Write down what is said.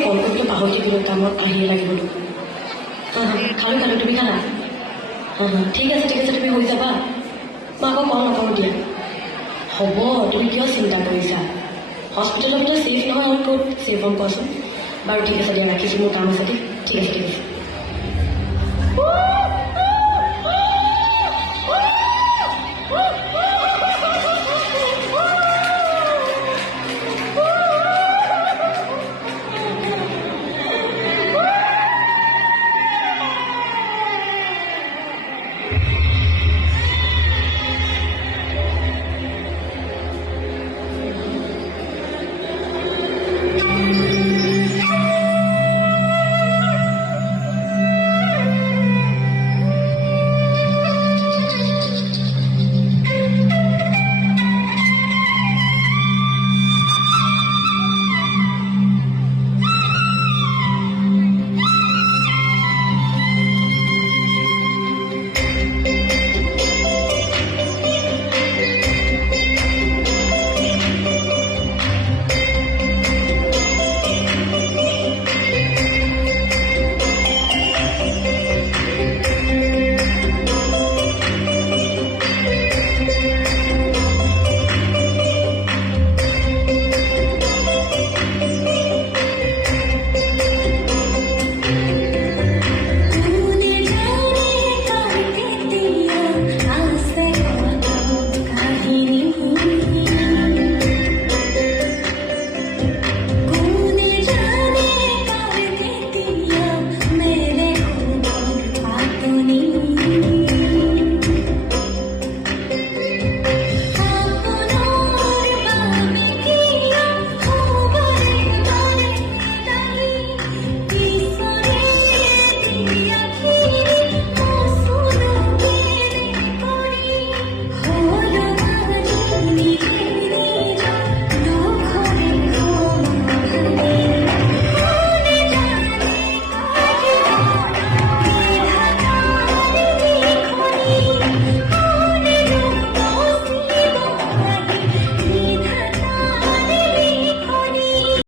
Call কৰিবলৈ পাহৰি থাকিলোঁ, কামত আহিয়ে লাগিবতো। খালোঁ, তুমি খালা? ঠিক আছে তুমি হৈ যাবা, মই আকৌ কল নকৰোঁ দিয়া। হ'ব, তুমি কিয় চিন্তা কৰিছা? হস্পিটেলৰ ভিতৰত ছেফ নহয় আৰু ক'ত ছেফ হ'ম কোৱাচোন? বাৰু ঠিক আছে দিয়া, ৰাখিছোঁ, মোৰ কাম আছে দেই। ঠিক আছে।